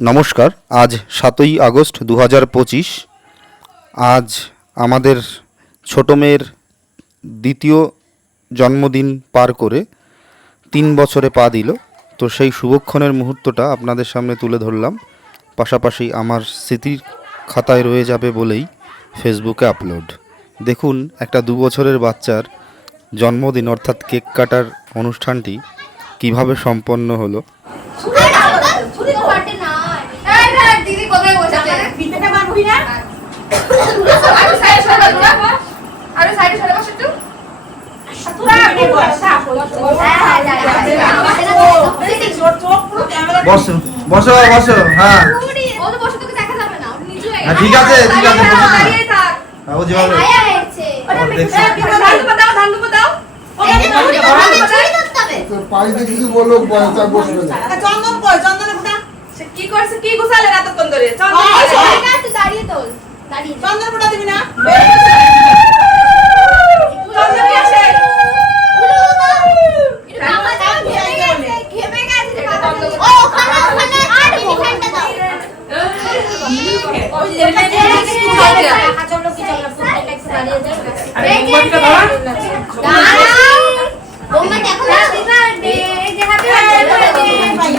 নমস্কার, আজ সাতই আগস্ট দু পঁচিশ। আজ আমাদের ছোট মেয়ের দ্বিতীয় জন্মদিন পার করে তিন বছরে পা দিল। তো সেই শুভক্ষণের মুহূর্তটা আপনাদের সামনে তুলে ধরলাম। পাশাপাশি আমার স্মৃতির খাতায় রয়ে যাবে বলেই ফেসবুকে আপলোড। দেখুন, একটা দু বছরের বাচ্চার জন্মদিন, অর্থাৎ কেক কাটার অনুষ্ঠানটি কীভাবে সম্পন্ন হলো এই দেখ, দিদি কোথায় বসেছে? পিঠাটা না আরও সাইডে সরে বস, আরও সাইডে সরে বস একটু। বসো বসো বসো হ্যাঁ ও তো বসে তোকে দেখা যাবে না, ও নিজে হয়ে হ্যাঁ, গেছে। ঠিক আছে, ঠিক আছে। হ্যাঁ, ও যেভাবে পাইতে কিছু বসবে চন্দন কি করছে কি গুছালেন এতক্ষণ ধরে চল দাঁড়িয়ে তোল দাঁড়িয়ে চন্দন দিবি না।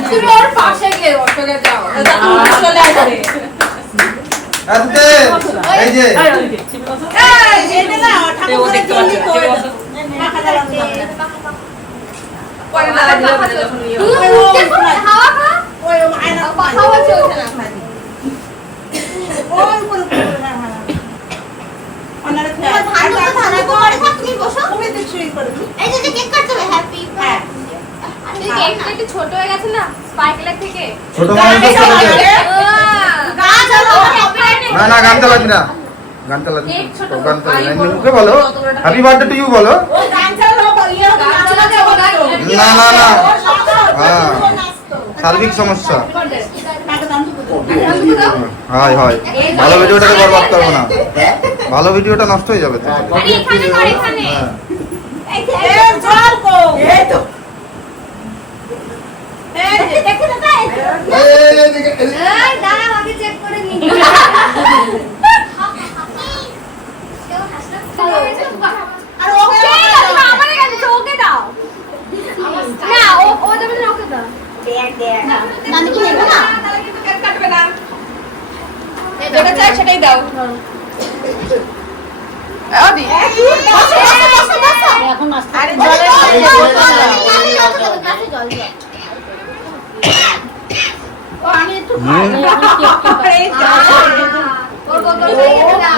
তুমি ওর পাশে গিয়ে বসো যাও। চলে আসবে। এই যে। ছোট হয়ে গেছে না স্পাইকেলের থেকে। ছোট। না না গান চালাবি না গান চালাবি গান চালাবি মুখে বলো হ্যাপি বার্থডে টু ইউ বলো ওই গান চালানো, ইয়ে হতো, গান চালাতে হবে না। না না না হ্যাঁ। সার্বিক সমস্যা। হয় হয় ভালো ভিডিওটাকে বরবাদ করব না ভালো ভিডিওটা নষ্ট হয়ে যাবে তো আরে এখানে কর এখানে হ্যাঁ এই জল কো। এই তো। এই যে, দেখে দাদা, এই যে। এই, এদিকে, এদিকে। এই দাঁড়া আগে চেক করে নি আর ওকে আমাদের কাছে তো ওকে দাও না ও ও দেবে না ওকে দাও দেখ, দেখ। আমি কি নেব না তাহলে কিন্তু কেক কাটবে না যেটা চাই সেটাই দাও আদি বসো, বসো, বসো, বসো। আরে জলের এই জল জলটা ও, আমি একটু হুম। খাই। এই জল। ওর হয়ে গেছে দাও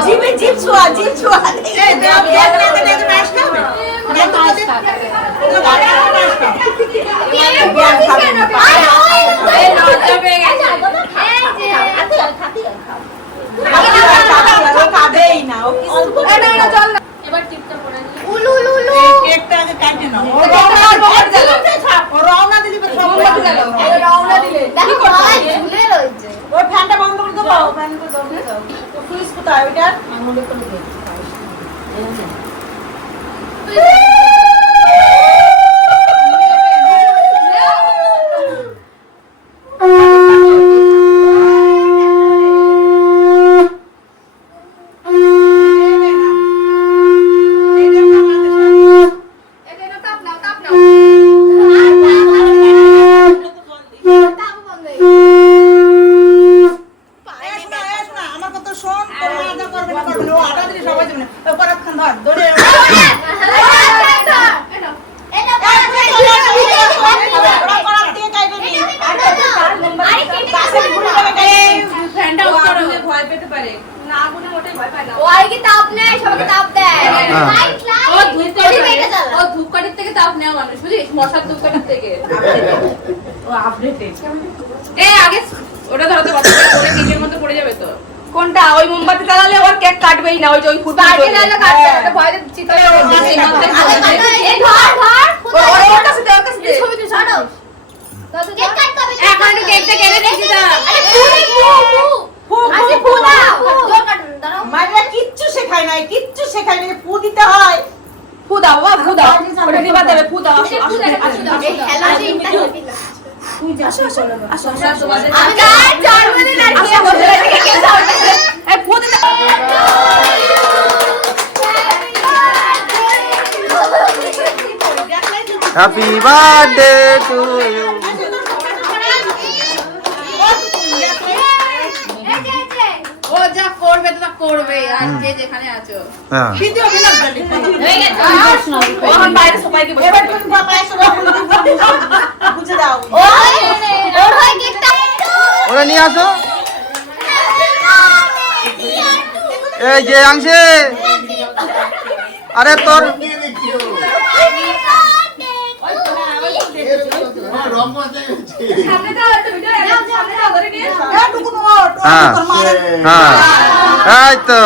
জিভে জিভ ছোঁয়া, জিভ ছোঁয়া। এই দেখ, দেখ, দেখ, দেখ, দেখ, পায়েস খাবে? দেখ, দেখ, দেখ। দেখ, পায়েস খাবে। জ্ঞান খাবে না, পায়েস খাবে। এই লজ্জা পেয়ে গেছে এই যে খাবে না, ও খাবেই না, ও কিছু এই না, না, চল না। উলু, উলু, উলু। এই কেকটা আগে কাটে নাও। ও কেকটা রওনা কাটবো, দিলে কাটতে দাও। ছাপ, ও রওনা দিলে তো সব মোমবাতি জ্বালাও। এই রওনা দিলে। কি করছ? ওই ফ্যানটা দেবো ফ্যান করে দাও সুইচ কোথায়? ওইটার এই যে এটা তাপ নাও, তাপ নাও। তাপ বন্ধ হয়ে গেছে। এই শোনো, এই শোনো, আমার কথা শোন, তোর মা আদা করবে না, করবে না, ও আদা দিলে সবাই দেবে না। ওই পরাতখান ধর, ধরে এই নাও। এই ওরা পরাত দিয়ে কাইবে নি। আরে কেটে গাছের গুঁড়ি করে কাইবে নি। ফ্যানটা অফ করো। ভয় পেতে পারে। না আগুনে মোটেই ভয় পায় না। ও আগে তাপ নেয়, সবাইকে তাপ দেয়। হ্যাঁ। Light, light. ও ধূপকাঠি এদিকে এটা জ্বালা। ও ধূপকাঠির থেকে তাপ নেওয়া মানুষ বুঝিস মশার ধূপকাঠির থেকে। ও আপডেটেড এই আগে ওটা ধরো তো কথা কেকের মধ্যে পড়ে যাবে তো। কোনটা? ওই মোমবাতি জ্বালালে ওর কেক কাটবেই না ওই যে ওই ফুটবল আগে না কাটবে ওটা ভয় চিৎকার এই ধর ধর ওর ওর কাছে দে ওর কাছে দে। ছবি তুই ছাড়ো। কেক কাট কবে এখন কেকটা কেটে দিচ্ছি আরে ফু ফু মারিয়া কিচ্ছু শেখায় নাই কিচ্ছু শেখায় নাই ফু দিতে হয়। ফু দাও বা ফু দাও। ওটা দিবা দেবে ফু দাও। আসো আসো আসো। আসো আসো আসো আমি গায় চার মিনিট আর কি বসে থেকে কে যাও এই ফু দিতে Happy birthday to you. করবে তো আর যে যেখানে আছো। হ্যাঁ। কিন্তু অভিনব করলি। হয়ে গেছে ও বাইরে সবাইকে এবার তুমি বাপায় সবাই বুঝে দাও ওরা নিয়ে আসো। এই যে আংশে আরে তোর হ্যাঁ। হ্যাঁ। এই তো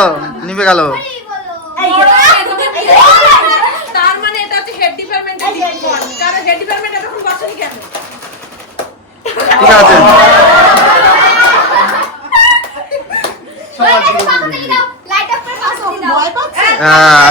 নিভে গেল তার মানে এটা হচ্ছে হেড ডিপার্টমেন্টের রিপোর্ট কারণ হেড ডিপার্টমেন্ট এতক্ষণ বসেনি কেন? ঠিক আছে। ভয় পাচ্ছে? হ্যাঁ